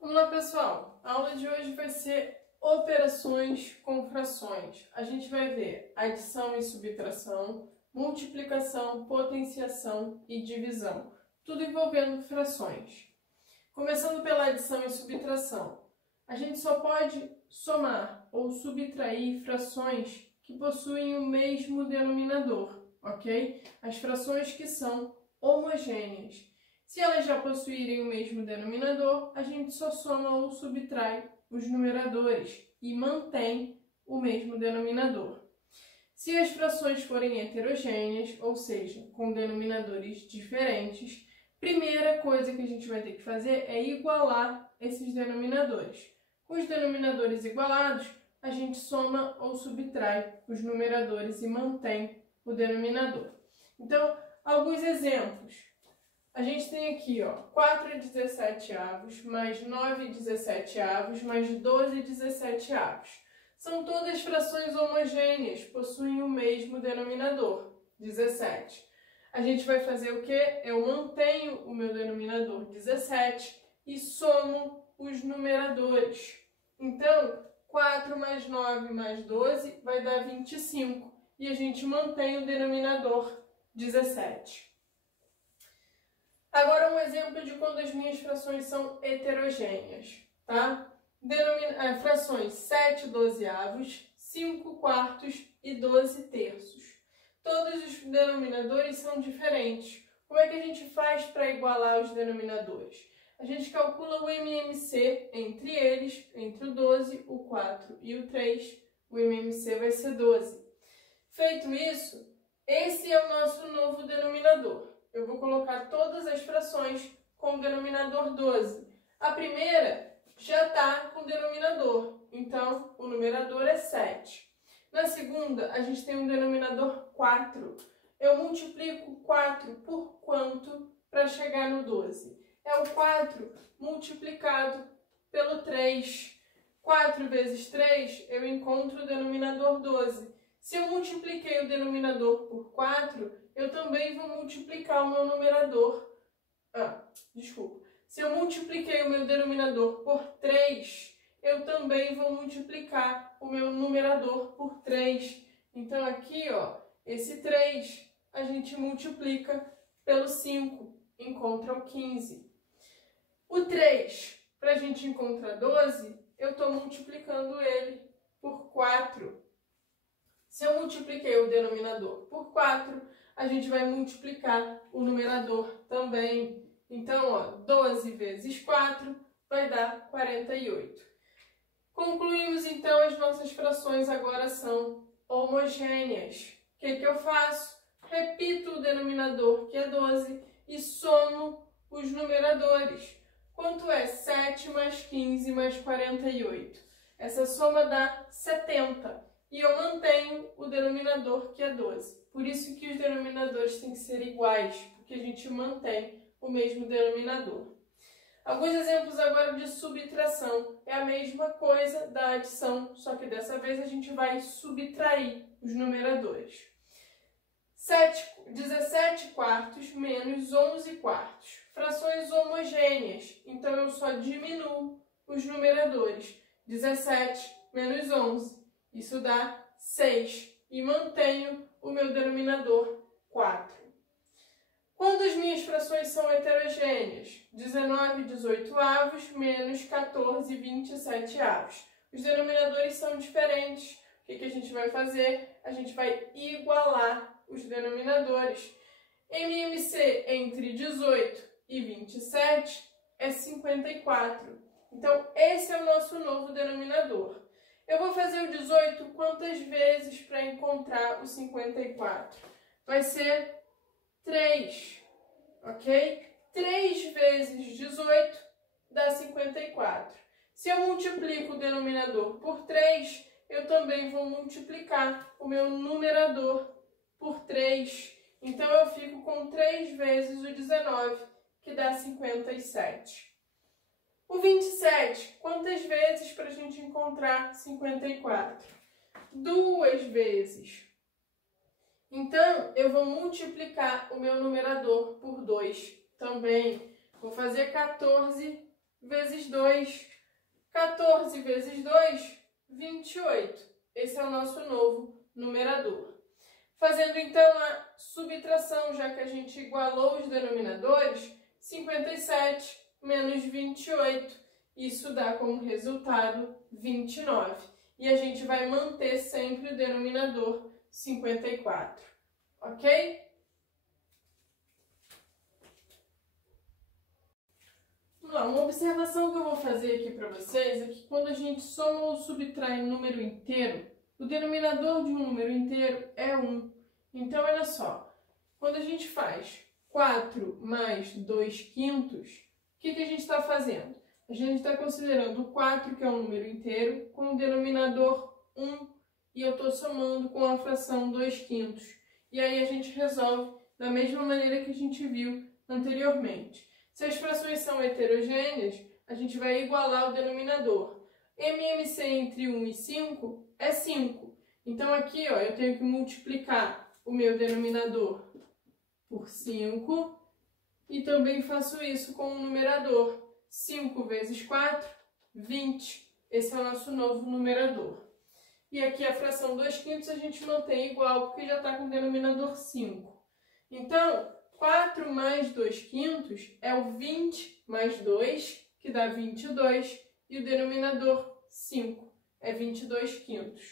Vamos lá, pessoal. A aula de hoje vai ser operações com frações. A gente vai ver adição e subtração, multiplicação, potenciação e divisão. Tudo envolvendo frações. Começando pela adição e subtração. A gente só pode somar ou subtrair frações que possuem o mesmo denominador, ok? As frações que são homogêneas. Se elas já possuírem o mesmo denominador, a gente só soma ou subtrai os numeradores e mantém o mesmo denominador. Se as frações forem heterogêneas, ou seja, com denominadores diferentes, primeira coisa que a gente vai ter que fazer é igualar esses denominadores. Com os denominadores igualados, a gente soma ou subtrai os numeradores e mantém o denominador. Então, alguns exemplos. A gente tem aqui, 4/17 mais 9/17 mais 12/17. São todas frações homogêneas, possuem o mesmo denominador, 17. A gente vai fazer o quê? Eu mantenho o meu denominador 17 e somo os numeradores. Então, 4 mais 9 mais 12 vai dar 25 e a gente mantém o denominador 17. Agora um exemplo de quando as minhas frações são heterogêneas, tá? Frações 7/12, 5/4 e 12/3. Todos os denominadores são diferentes. Como é que a gente faz para igualar os denominadores? A gente calcula o MMC entre eles, entre o 12, o 4 e o 3. O MMC vai ser 12. Feito isso, esse é o nosso novo denominador. Eu vou colocar todas as frações com o denominador 12. A primeira já está com o denominador, então o numerador é 7. Na segunda, a gente tem um denominador 4. Eu multiplico 4 por quanto para chegar no 12? É o 4 multiplicado pelo 3. 4 vezes 3, eu encontro o denominador 12. Se eu multipliquei o denominador por 4, eu também vou multiplicar o meu numerador. Se eu multipliquei o meu denominador por 3, eu também vou multiplicar o meu numerador por 3. Então aqui, esse 3 a gente multiplica pelo 5, encontra o 15. O 3, para a gente encontrar 12, eu estou multiplicando ele por 4. Se eu multipliquei o denominador por 4, a gente vai multiplicar o numerador também. Então, 12 vezes 4 vai dar 48. Concluímos, então, as nossas frações agora são homogêneas. O que eu faço? Repito o denominador, que é 12, e somo os numeradores. Quanto é 7 mais 15 mais 48? Essa soma dá 70. E eu mantenho o denominador, que é 12. Por isso que os denominadores têm que ser iguais, porque a gente mantém o mesmo denominador. Alguns exemplos agora de subtração. É a mesma coisa da adição, só que dessa vez a gente vai subtrair os numeradores. 17/4 menos 11/4. Frações homogêneas, então eu só diminuo os numeradores. 17 menos 11. Isso dá 6 e mantenho o meu denominador 4. Quando as minhas frações são heterogêneas, 19/18 menos 14/27. Os denominadores são diferentes. O que a gente vai fazer? A gente vai igualar os denominadores. MMC entre 18 e 27 é 54. Então, esse é o nosso novo denominador. Eu vou fazer o 18 quantas vezes para encontrar o 54? Vai ser 3, ok? 3 vezes 18 dá 54. Se eu multiplico o denominador por 3, eu também vou multiplicar o meu numerador por 3. Então, eu fico com 3 vezes o 19, que dá 57. O 27, quantas vezes para a gente encontrar 54? 2 vezes. Então, eu vou multiplicar o meu numerador por 2 também. Vou fazer 14 vezes 2. 14 vezes 2, 28. Esse é o nosso novo numerador. Fazendo então a subtração, já que a gente igualou os denominadores, 57 menos 28, isso dá como resultado 29. E a gente vai manter sempre o denominador 54, ok? Vamos lá, uma observação que eu vou fazer aqui para vocês é que quando a gente soma ou subtrai um número inteiro, o denominador de um número inteiro é 1. Então, olha só, quando a gente faz 4 mais 2 quintos, o que a gente está fazendo? A gente está considerando o 4, que é um número inteiro, com o denominador 1, e eu estou somando com a fração 2 quintos. E aí a gente resolve da mesma maneira que a gente viu anteriormente. Se as frações são heterogêneas, a gente vai igualar o denominador. MMC entre 1 e 5 é 5. Então aqui ó, eu tenho que multiplicar o meu denominador por 5 e também faço isso com o numerador. 5 vezes 4, 20. Esse é o nosso novo numerador. E aqui a fração 2 quintos a gente mantém igual, porque já está com o denominador 5. Então, 4 mais 2 quintos é o 20 mais 2, que dá 22, e o denominador 5 é 22 quintos.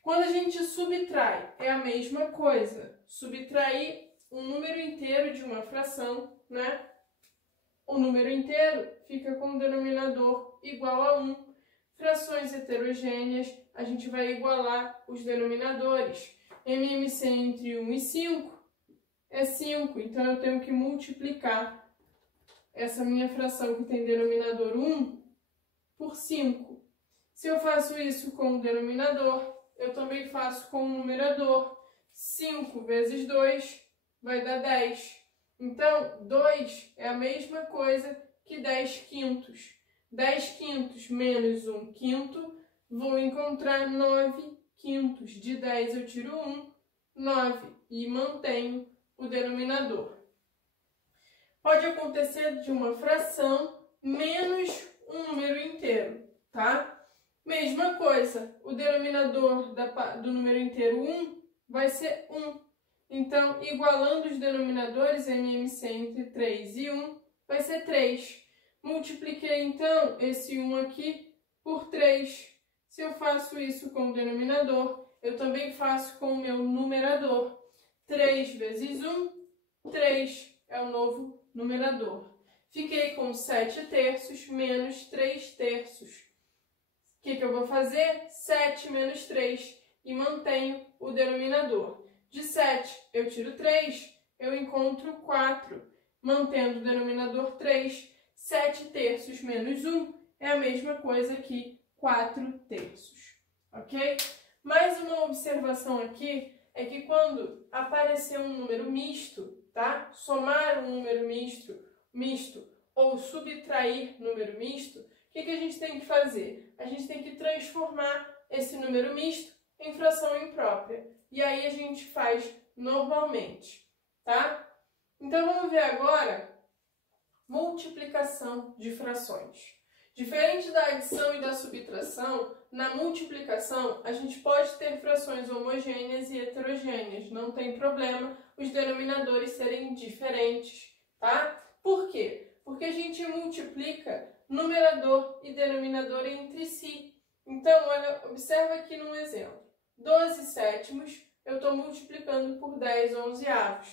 Quando a gente subtrai, é a mesma coisa. Subtrair um número inteiro de uma fração, né? O número inteiro fica com o denominador igual a 1. Frações heterogêneas, a gente vai igualar os denominadores. MMC entre 1 e 5 é 5, então eu tenho que multiplicar essa minha fração que tem denominador 1 por 5. Se eu faço isso com o denominador, eu também faço com o numerador. 5 vezes 2 vai dar 10. Então, 2 é a mesma coisa que 10 quintos. 10 quintos menos 1 quinto, vou encontrar 9 quintos. De 10 eu tiro 1, 9, e mantenho o denominador. Pode acontecer de uma fração menos um número inteiro, tá? Mesma coisa, o denominador do número inteiro 1 vai ser 1. Então, igualando os denominadores, MMC entre 3 e 1 vai ser 3. Multipliquei, então, esse 1 aqui por 3. Se eu faço isso com o denominador, eu também faço com o meu numerador. 3 vezes 1, 3 é o novo numerador. Fiquei com 7 terços menos 3 terços. O que eu vou fazer? 7 menos 3 e mantenho o denominador. De 7 eu tiro 3, eu encontro 4. Mantendo o denominador 3, 7 terços menos 1 é a mesma coisa que 4 terços. Ok? Mais uma observação aqui é que quando aparecer um número misto, tá? Somar um número misto ou subtrair número misto, o que a gente tem que fazer? A gente tem que transformar esse número misto em fração imprópria. E aí a gente faz normalmente, tá? Então vamos ver agora multiplicação de frações. Diferente da adição e da subtração, na multiplicação a gente pode ter frações homogêneas e heterogêneas. Não tem problema os denominadores serem diferentes, tá? Por quê? Porque a gente multiplica numerador e denominador entre si. Então, olha, observa aqui num exemplo. 12 sétimos, eu estou multiplicando por 10 onzeavos.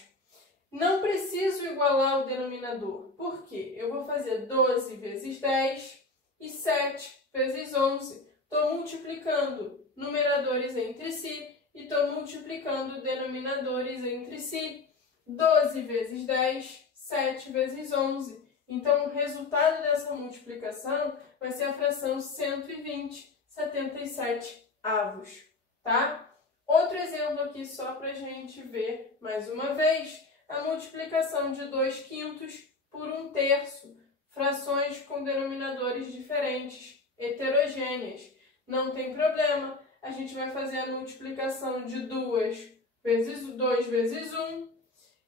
Não preciso igualar o denominador. Por quê? Eu vou fazer 12 vezes 10 e 7 vezes 11. Estou multiplicando numeradores entre si e estou multiplicando denominadores entre si. 12 vezes 10, 7 vezes 11. Então, o resultado dessa multiplicação vai ser a fração 120/77 avos, tá? Outro exemplo aqui só para a gente ver mais uma vez, a multiplicação de 2 quintos por 1 terço, frações com denominadores diferentes, heterogêneas. Não tem problema, a gente vai fazer a multiplicação de 2 vezes 2 vezes 1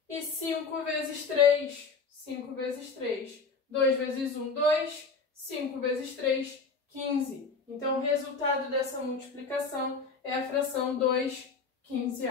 e 5 vezes 3. 5 vezes 3. 2 vezes 1, 2. 5 vezes 3, 15. Então, o resultado dessa multiplicação é a fração 2/15.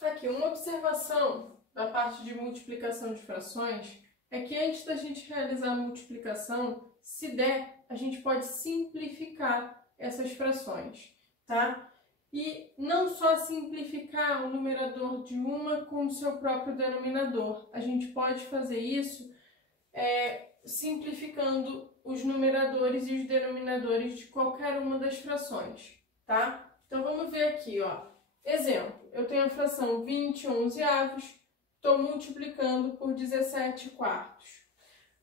Aqui, uma observação da parte de multiplicação de frações é que antes da gente realizar a multiplicação, se der, a gente pode simplificar essas frações, tá? E não só simplificar o numerador de uma com o seu próprio denominador. A gente pode fazer isso simplificando os numeradores e os denominadores de qualquer uma das frações, tá? Então, vamos ver aqui, ó. Exemplo, eu tenho a fração 20/11, estou multiplicando por 17/4.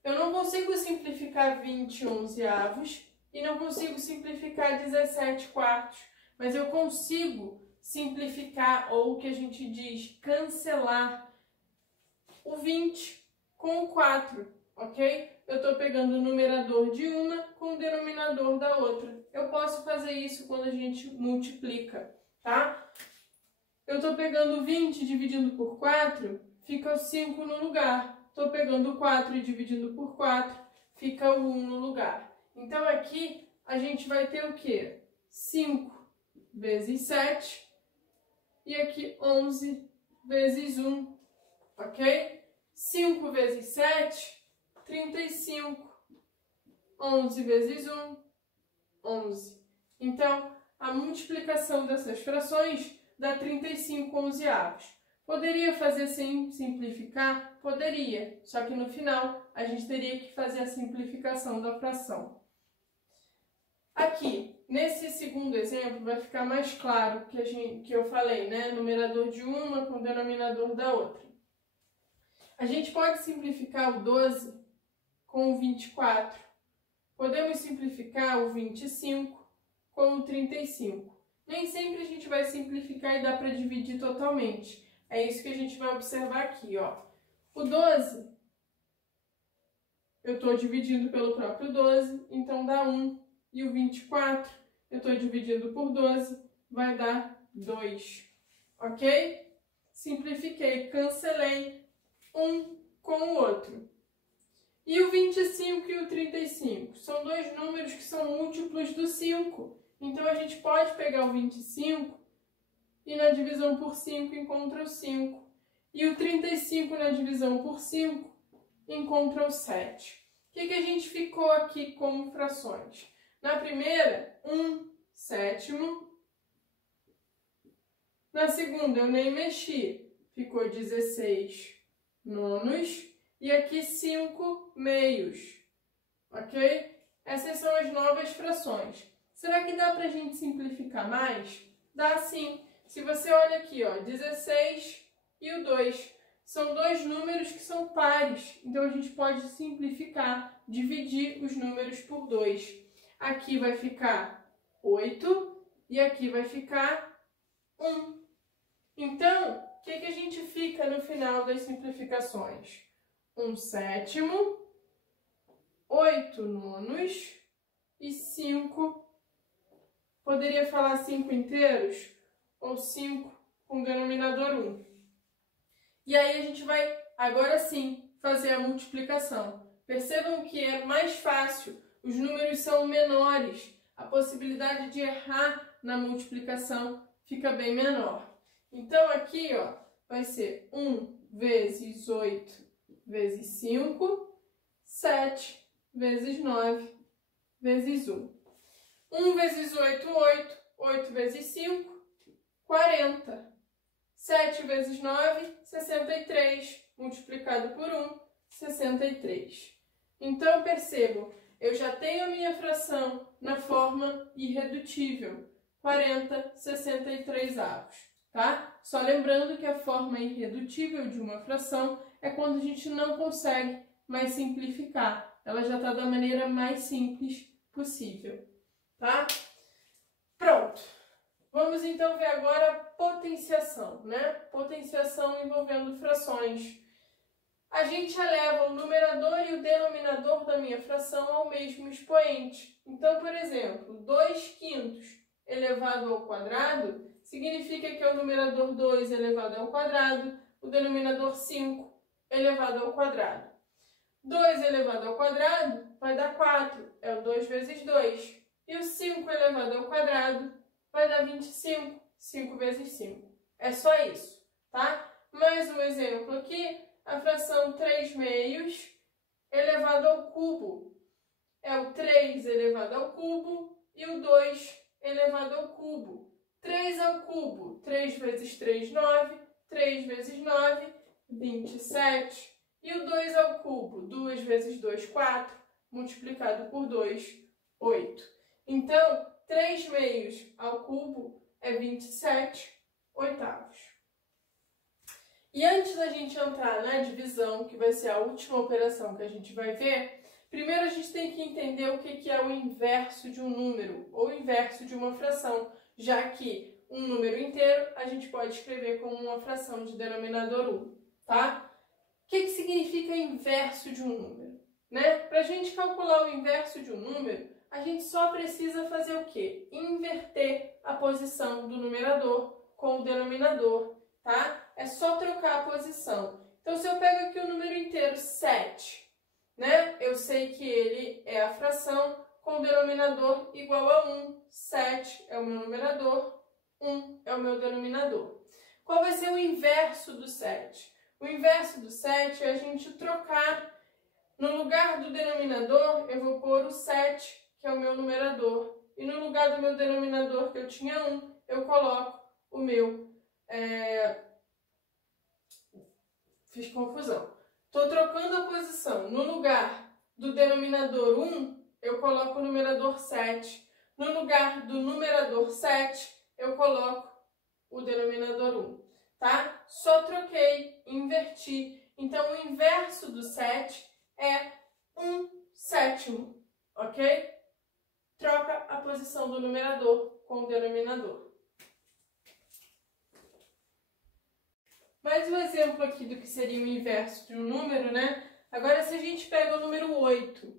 Eu não consigo simplificar 20/11 e não consigo simplificar 17/4, mas eu consigo simplificar, ou o que a gente diz, cancelar o 20 com o 4, ok? Eu estou pegando o numerador de uma com o denominador da outra. Eu posso fazer isso quando a gente multiplica, tá? Eu estou pegando 20 e dividindo por 4, fica o 5 no lugar. Estou pegando o 4 e dividindo por 4, fica o 1 no lugar. Então, aqui, a gente vai ter o quê? 5 vezes 7 e aqui 11 vezes 1, ok? 5 vezes 7, 35. 11 vezes 1, 11. Então, a multiplicação dessas frações dá 35/11. Poderia fazer sem simplificar? Poderia, só que no final a gente teria que fazer a simplificação da fração. Aqui, nesse segundo exemplo, vai ficar mais claro que eu falei, né? Numerador de uma com denominador da outra. A gente pode simplificar o 12 com o 24. Podemos simplificar o 25 com o 35. Nem sempre a gente vai simplificar e dá para dividir totalmente. É isso que a gente vai observar aqui, ó. O 12, eu estou dividindo pelo próprio 12, então dá 1. E o 24, eu estou dividindo por 12, vai dar 2. Ok? Simplifiquei, cancelei um com o outro. E o 25 e o 35? São dois números que são múltiplos do 5. Então, a gente pode pegar o 25 e na divisão por 5 encontra o 5. E o 35 na divisão por 5 encontra o 7. O que a gente ficou aqui como frações? Na primeira, 1/7. Na segunda, eu nem mexi. Ficou 16/9. E aqui 5/meios. Ok? Essas são as novas frações. Será que dá para a gente simplificar mais? Dá sim. Se você olha aqui, ó, 16 e o 2. São dois números que são pares. Então, a gente pode simplificar, dividir os números por 2. Aqui vai ficar 8 e aqui vai ficar 1. Então, o que a gente fica no final das simplificações? 1/7, 8/9 e 5. Poderia falar 5 inteiros ou 5 com denominador 1. E aí a gente vai, agora sim, fazer a multiplicação. Percebam que é mais fácil, os números são menores, a possibilidade de errar na multiplicação fica bem menor. Então aqui, ó, vai ser 1 vezes 8 vezes 5, 7 vezes 9 vezes 1. 1 vezes 8, 8. 8 vezes 5, 40. 7 vezes 9, 63. Multiplicado por 1, 63. Então, percebam, eu já tenho a minha fração na forma irredutível. 40/63, tá? Só lembrando que a forma irredutível de uma fração é quando a gente não consegue mais simplificar. Ela já está da maneira mais simples possível, tá? Pronto. Vamos então ver agora a potenciação, né? Potenciação envolvendo frações. A gente eleva o numerador e o denominador da minha fração ao mesmo expoente. Então, por exemplo, 2/5 elevado ao quadrado significa que é o numerador 2 elevado ao quadrado, o denominador 5 elevado ao quadrado. 2 elevado ao quadrado vai dar 4, é o 2 vezes 2. E o 5 elevado ao quadrado vai dar 25, 5 vezes 5. É só isso, tá? Mais um exemplo aqui, a fração 3 meios elevado ao cubo. É o 3 elevado ao cubo e o 2 elevado ao cubo. 3 ao cubo, 3 vezes 3, 9. 3 vezes 9, 27. E o 2 ao cubo, 2 vezes 2, 4. Multiplicado por 2, 8. Então, 3 meios ao cubo é 27 oitavos. E antes da gente entrar na divisão, que vai ser a última operação que a gente vai ver, primeiro a gente tem que entender o que é o inverso de um número, ou o inverso de uma fração, já que um número inteiro a gente pode escrever como uma fração de denominador 1, tá? O que significa inverso de um número? Né? Para a gente calcular o inverso de um número, a gente só precisa fazer o quê? Inverter a posição do numerador com o denominador, tá? É só trocar a posição. Então, se eu pego aqui o número inteiro 7, né? Eu sei que ele é a fração com o denominador igual a 1. 7 é o meu numerador, 1 é o meu denominador. Qual vai ser o inverso do 7? O inverso do 7 é a gente trocar. No lugar do denominador, eu vou pôr o 7, que é o meu numerador. E no lugar do meu denominador, que eu tinha 1, eu coloco o meu... Fiz confusão. Estou trocando a posição. No lugar do denominador 1, eu coloco o numerador 7. No lugar do numerador 7, eu coloco o denominador 1. Tá? Só troquei, inverti. Então, o inverso do 7 é 1/7, ok? Troca a posição do numerador com o denominador. Mais um exemplo aqui do que seria o inverso de um número, né? Agora, se a gente pega o número 8,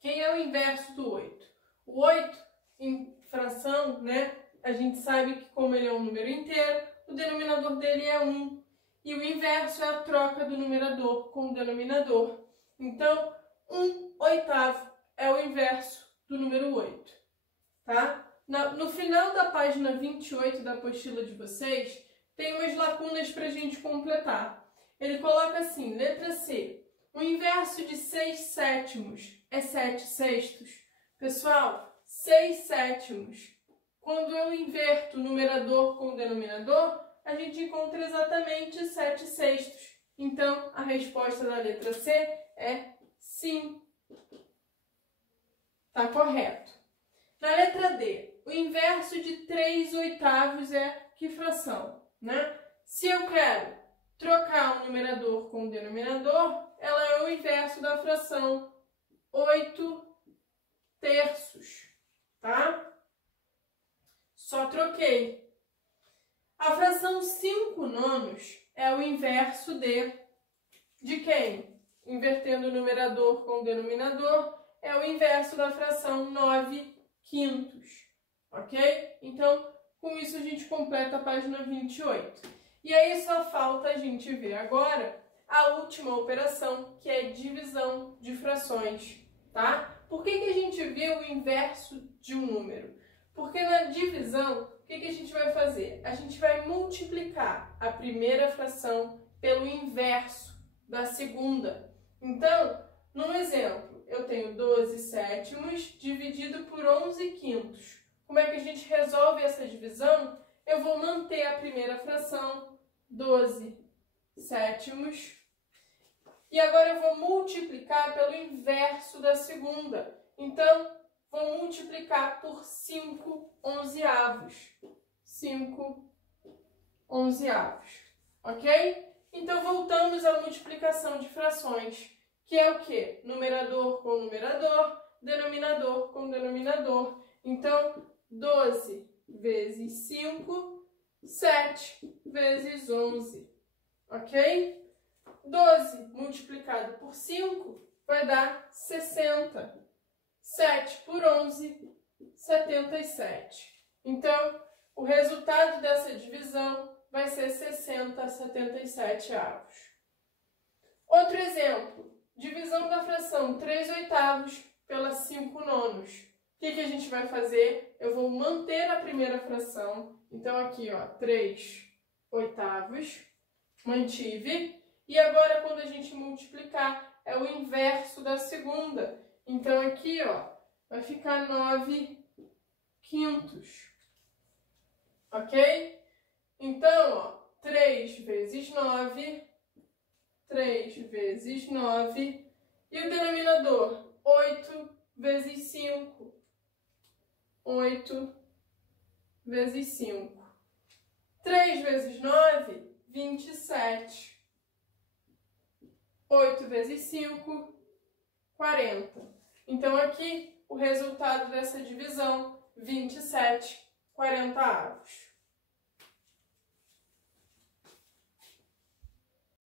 quem é o inverso do 8? O 8, em fração, né? A gente sabe que como ele é um número inteiro, o denominador dele é 1. E o inverso é a troca do numerador com o denominador. Então, 1/8 é o inverso do número 8, tá? No final da página 28 da apostila de vocês, tem umas lacunas para a gente completar. Ele coloca assim, letra C, o inverso de 6/7 é 7/6. Pessoal, 6/7, quando eu inverto o numerador com o denominador, a gente encontra exatamente 7/6. Então, a resposta da letra C é sim. Tá correto. Na letra D, o inverso de 3/8 é que fração, né? Se eu quero trocar o numerador com o denominador, ela é o inverso da fração 8/3, tá? Só troquei. A fração 5/9 é o inverso de quem? Invertendo o numerador com o denominador, é o inverso da fração 9/5, ok? Então, com isso a gente completa a página 28. E aí só falta a gente ver agora a última operação, que é divisão de frações, tá? Por que a gente vê o inverso de um número? Porque na divisão, o que a gente vai fazer? A gente vai multiplicar a primeira fração pelo inverso da segunda. Então, num exemplo, eu tenho 12/7 dividido por 11/5. Como é que a gente resolve essa divisão? Eu vou manter a primeira fração, 12/7, e agora eu vou multiplicar pelo inverso da segunda. Então, vou multiplicar por 5/11. 5/11, ok? Então, voltamos à multiplicação de frações, que é o quê? Numerador com numerador, denominador com denominador. Então, 12 vezes 5, 7 vezes 11, ok? 12 multiplicado por 5 vai dar 60. 7 por 11, 77. Então, o resultado dessa divisão vai ser 60/77 avos. Outro exemplo, divisão da fração 3/8 pela 5/9. O que a gente vai fazer? Eu vou manter a primeira fração, então aqui, ó, 3/8, mantive, e agora quando a gente multiplicar, é o inverso da segunda. Então aqui, ó, vai ficar 9/5. Ok? Então, ó, 3 vezes 9, 3 vezes 9, e o denominador, 8 vezes 5. 8 vezes 5. 3 vezes 9, 27. 8 vezes 5, 40. Então, aqui, o resultado dessa divisão, 27/40 avos.